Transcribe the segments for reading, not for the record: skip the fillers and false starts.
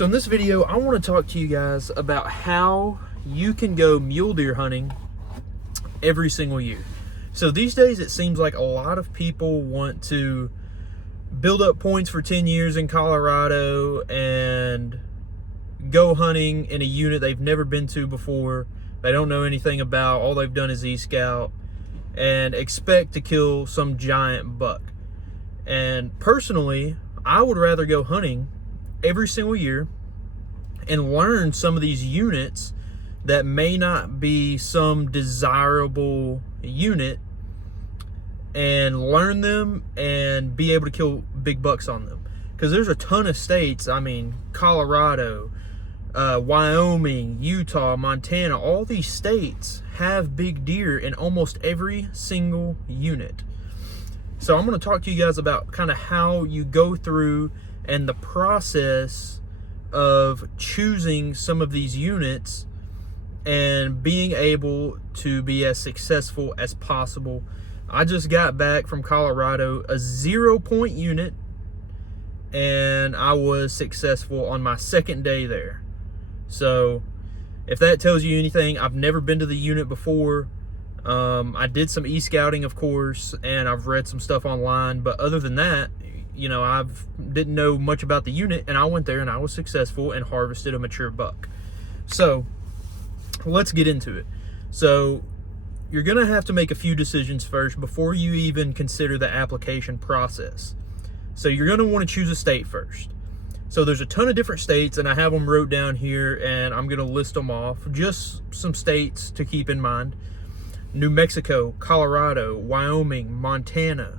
So in this video, I want to talk to you guys about how you can go mule deer hunting every single year. So these days, it seems like a lot of people want to build up points for 10 years in Colorado and go hunting in a unit they've never been to before, they don't know anything about, all they've done is e-scout, and expect to kill some giant buck. And personally, I would rather go hunting every single year and learn some of these units that may not be some desirable unit, and learn them and be able to kill big bucks on them. Because there's a ton of states, I mean, Colorado, Wyoming, Utah, Montana, all these states have big deer in almost every single unit. So I'm going to talk to you guys about kind of how you go through and the process of choosing some of these units and being able to be as successful as possible. I just got back from Colorado, a 0-point unit, and I was successful on my second day there. So if that tells you anything, I've never been to the unit before. I did some e-scouting, of course, and I've read some stuff online, but other than that, you know, didn't know much about the unit, and I went there and I was successful and harvested a mature buck. So let's get into it. So you're gonna have to make a few decisions first before you even consider the application process. So you're gonna want to choose a state first. So there's a ton of different states, and I have them wrote down here, and I'm gonna list them off, just some states to keep in mind. New Mexico, Colorado, Wyoming, Montana.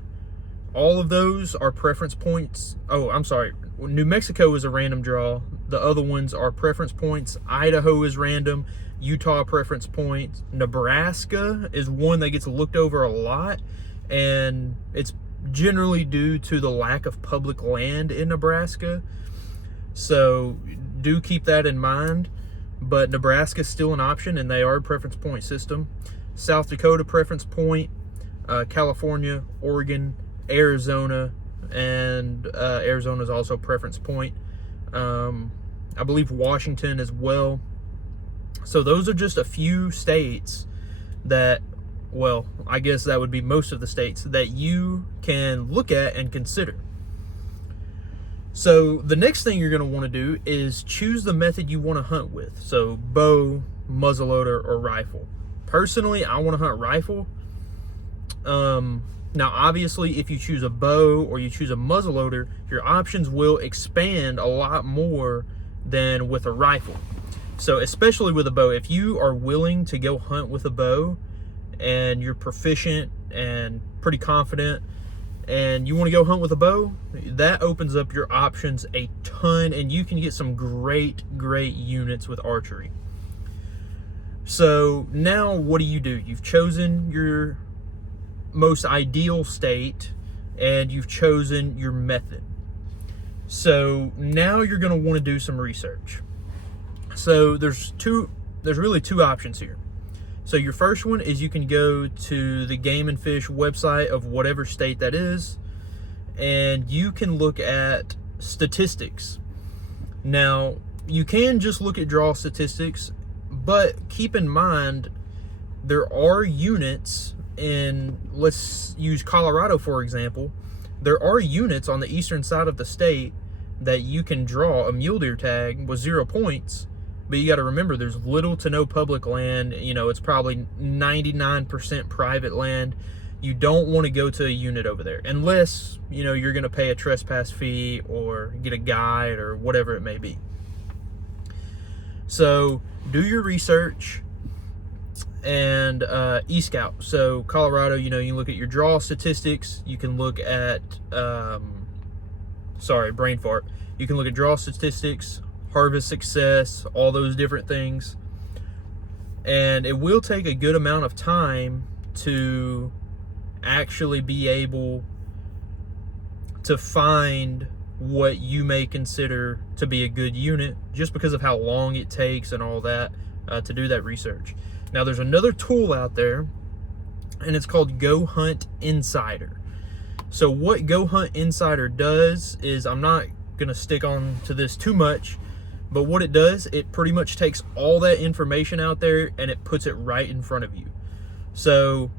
All of those are preference points. Oh, I'm sorry. New Mexico is a random draw. The other ones are preference points. Idaho is random. Utah preference points. Nebraska is one that gets looked over a lot, and it's generally due to the lack of public land in Nebraska. So do keep that in mind. But Nebraska is still an option, and they are a preference point system. South Dakota preference point. California, Oregon, Arizona, and Arizona is also preference point. I believe Washington as well. So those are just a few states that, well, I guess that would be most of the states that you can look at and consider. So the next thing you're going to want to do is choose the method you want to hunt with. So bow, muzzleloader, or rifle. Personally, I want to hunt rifle. Now, obviously, if you choose a bow or you choose a muzzleloader, your options will expand a lot more than with a rifle. So especially with a bow, if you are willing to go hunt with a bow and you're proficient and pretty confident and you want to go hunt with a bow, that opens up your options a ton, and you can get some great units with archery. So now what do? You've chosen your most ideal state and you've chosen your method. So now you're going to want to do some research. So there's really two options here. So your first one is you can go to the Game and Fish website of whatever state that is, and you can look at statistics. Now, you can just look at draw statistics, but keep in mind there are units in, let's use Colorado for example, there are units on the eastern side of the state that you can draw a mule deer tag with 0 points, but you got to remember there's little to no public land. You know, it's probably 99% private land. You don't want to go to a unit over there unless, you know, you're going to pay a trespass fee or get a guide or whatever it may be. So do your research and e-scout. So Colorado, you know, you can look at your draw statistics. You can look at, sorry, brain fart. You can look at draw statistics, harvest success, all those different things. And it will take a good amount of time to actually be able to find what you may consider to be a good unit, just because of how long it takes and all that to do that research. Now there's another tool out there, and it's called Go Hunt Insider. So what Go Hunt Insider does is, I'm not gonna stick on to this too much, But what it does, it pretty much takes all that information out there and it puts it right in front of you. So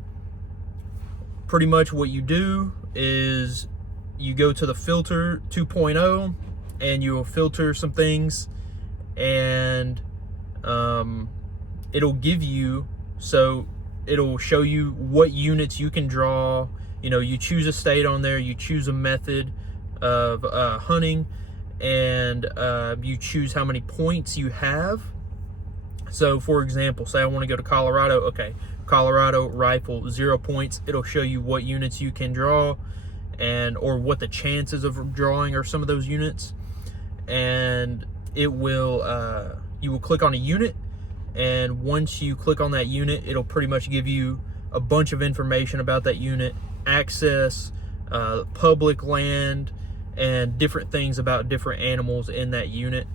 pretty much what you do is you go to the filter 2.0 and you will filter some things, and it'll give you, so it'll show you what units you can draw. You know, you choose a state on there, you choose a method of hunting, and you choose how many points you have. So for example, say I want to go to Colorado. Okay, Colorado rifle, 0 points. It'll show you what units you can draw, and or what the chances of drawing are, some of those units. And it will you will click on a unit, and once you click on that unit, it'll pretty much give you a bunch of information about that unit, access, public land, and different things about different animals in that unit.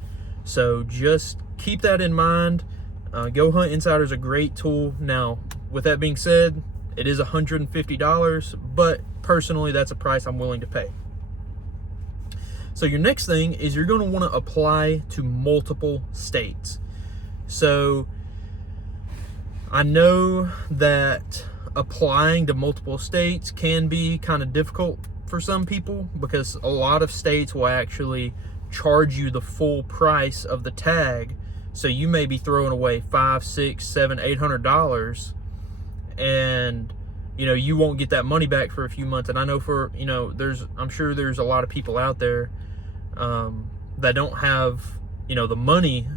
So just keep that in mind. Go Hunt Insider is a great tool. Now, with that being said, it is $150, but personally, that's a price I'm willing to pay. So your next thing is you're going to want to apply to multiple states. So I know that applying to multiple states can be kind of difficult for some people, because a lot of states will actually charge you the full price of the tag. So you may be throwing away $500, $600, $700, $800, and you know, you won't get that money back for a few months. And I know for, you know, I'm sure there's a lot of people out there that don't have, you know, the money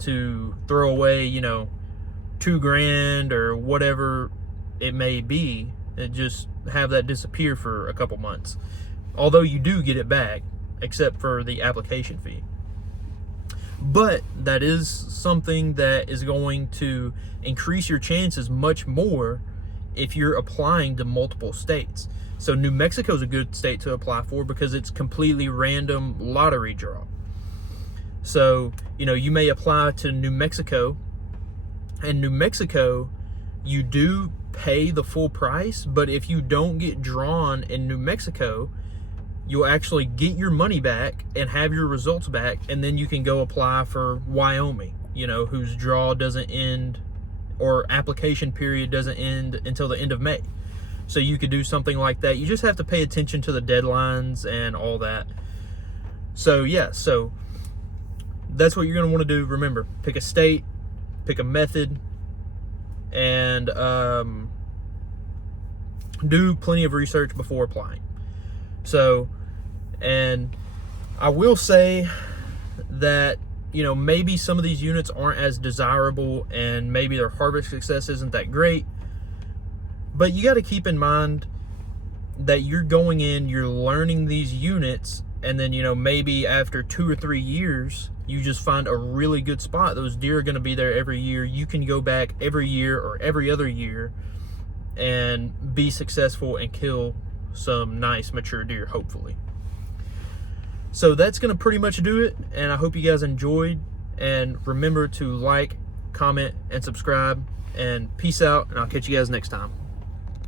to throw away, you know, $2,000 or whatever it may be, and just have that disappear for a couple months. Although you do get it back, except for the application fee. But that is something that is going to increase your chances much more if you're applying to multiple states. So New Mexico is a good state to apply for because it's completely random lottery draw. So, you know, you may apply to New Mexico, and New Mexico, you do pay the full price, but if you don't get drawn in New Mexico, you'll actually get your money back and have your results back, and then you can go apply for Wyoming, you know, whose draw doesn't end, or application period doesn't end until the end of May. So you could do something like that. You just have to pay attention to the deadlines and all that. So yeah, so that's what you're going to want to do. Remember, pick a state, pick a method, and do plenty of research before applying. So, and I will say that, you know, maybe some of these units aren't as desirable, and maybe their harvest success isn't that great, but you got to keep in mind that you're going in, you're learning these units, and then, you know, maybe after 2 or 3 years, you just find a really good spot. Those deer are going to be there every year. You can go back every year or every other year and be successful and kill some nice mature deer, hopefully. So that's going to pretty much do it, and I hope you guys enjoyed. And remember to like, comment, and subscribe, and peace out, and I'll catch you guys next time.